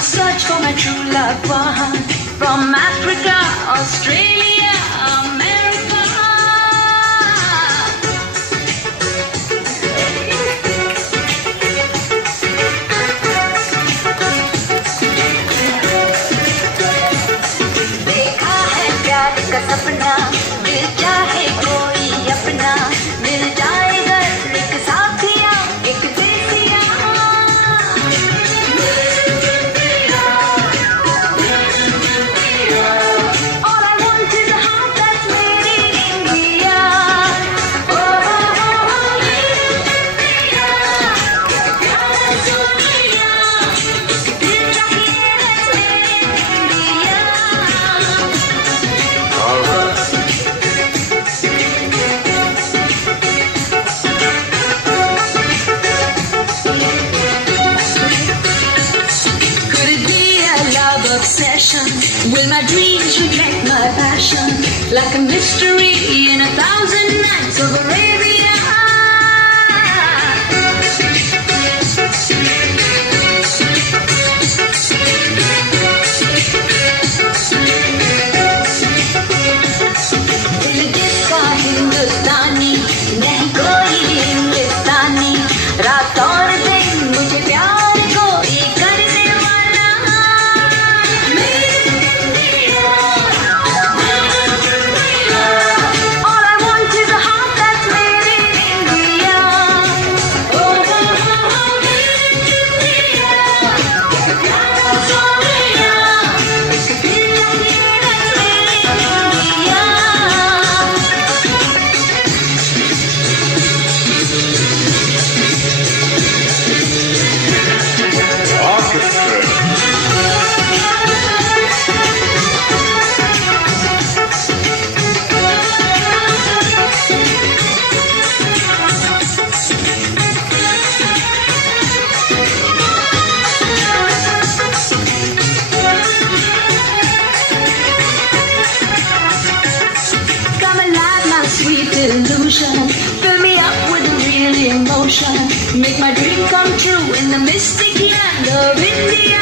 a search for my true loved one. From Africa, Australia, America. देखा है प्यार का सपना, दिल चाहे कोई अपना, मिल जाए घर एक साथिया, एक देसिया. All I want is a heart that's made in India. Oh, oh, oh, oh, India. प्यारा सोनिया, दिल चाहिए that's made in India. Could it be a love obsession? Will my dreams reflect my passion? Like a mystery in 1,000 nights of Arabia. दिल जिसका हिंदुस्तानी, नहीं कोई इंग्लिस्तानी, रात और दिन मुझे प्यार को ये करने वाला. All I want is a heart that's made in India. Oh, oh, oh, oh, India. प्यारा सोनिया, दिल चाहिए that's made in India. Come alive, my sweet illusion. Fill me up with real emotion. Make my dream come true in the mystic land of India.